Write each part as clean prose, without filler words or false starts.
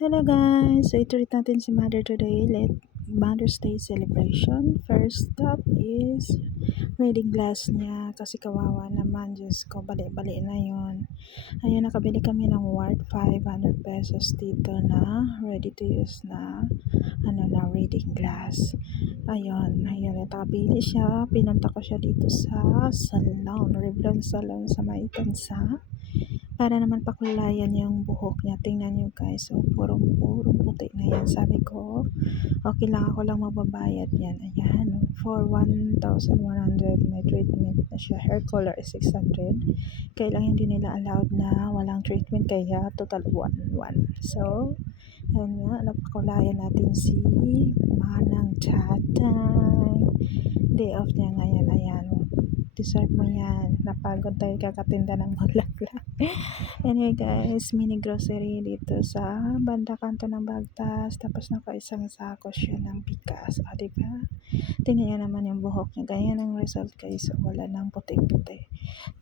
Hello guys! So i-treat natin si Mother today. Mother's Day celebration. First stop is reading glass niya kasi kawawa naman. Diyos ko, bali-bali na yun. Ayun, nakabili kami ng worth 500 pesos dito na ready to use na reading glass. Ayun, nakabili siya. Pinunta ko siya dito sa salon, Revlon Salon sa May Tansa, para naman pakulayan yung buhok niya. Tingnan nyo guys, so purong puti na yan. Sabi ko, okay lang, ako lang mababayad yan. Ayan, for 1,100 may treatment na siya. Hair color is 600. Kaya lang hindi nila allowed na walang treatment, kaya total 1,100. So ayun nga, napakulayan natin si Manang Chatay. Day off niya ngayon. Ayan, deserve mo yan. Napagod tayo kakatinda ng bulaklak. Anyway guys, mini grocery dito sa banda kanto ng Bagtas. Tapos naka-isang sako siya ng bigas. O, diba? Tingnan niya naman yung buhok niya. Ganyan ang result guys. So, wala nang puti-puti.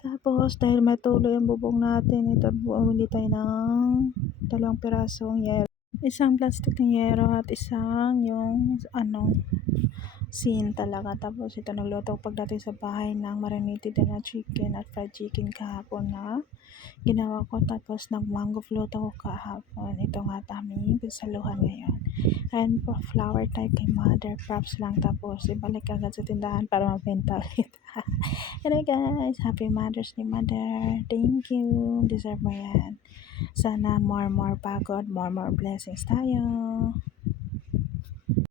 Tapos, dahil matuloy ang bubong natin, ito, bumili tayo ng 2 pirasong yero. Isang plastic ng yero at isang yung scene talaga. Tapos ito, nagluto ko pagdating sa bahay ng marinated na chicken at fried chicken kahapon na ginawa ko. Tapos nag-mango float ako kahapon. Ito nga aming pinsaluhan ngayon. And flower type kay Mother, props lang. Tapos ibalik agad sa tindahan para mabenta ulit. Anyway guys, happy Mother's Day Mother. Thank you. Deserve mo yan. Sana more pagod, more blessings tayo.